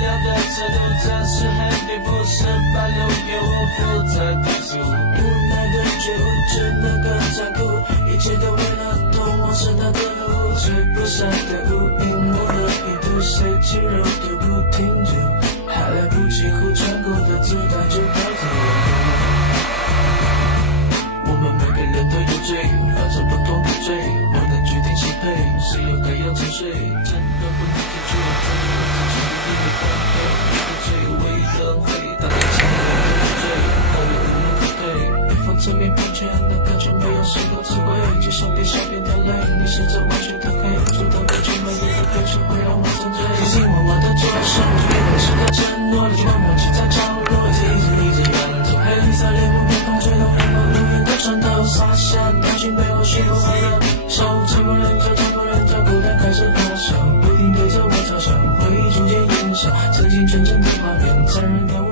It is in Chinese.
料的车路，这是黑皮肤18路给我负责低速。无奈的觉悟，只能更残酷，一切都为了通往圣诞的路，吹不散的雾，因我的意图，谁轻柔又不停住，还来不及呼穿过的子弹就开始我们每个人都有罪，犯着不同的罪，我能决定匹配，谁又该要沉睡，真的不能拒绝，这是我自己的最唯一的会，大家千万不要醉，后面无路可退，对方正面平权的感觉没有谁都智慧，就像边笑边掉泪，你现在完全的黑，做到不去满意的表情会让我沉醉，提醒我的左手，绝对是他承诺的，就忘记在角落，一直扬着黑色脸部面孔，最后让我无言的穿透，洒下担心被我虚不好的手，强迫人家孤单开始发酵，不停对着我嘲笑，回忆逐渐烟消，曾经纯真的画面，残忍让我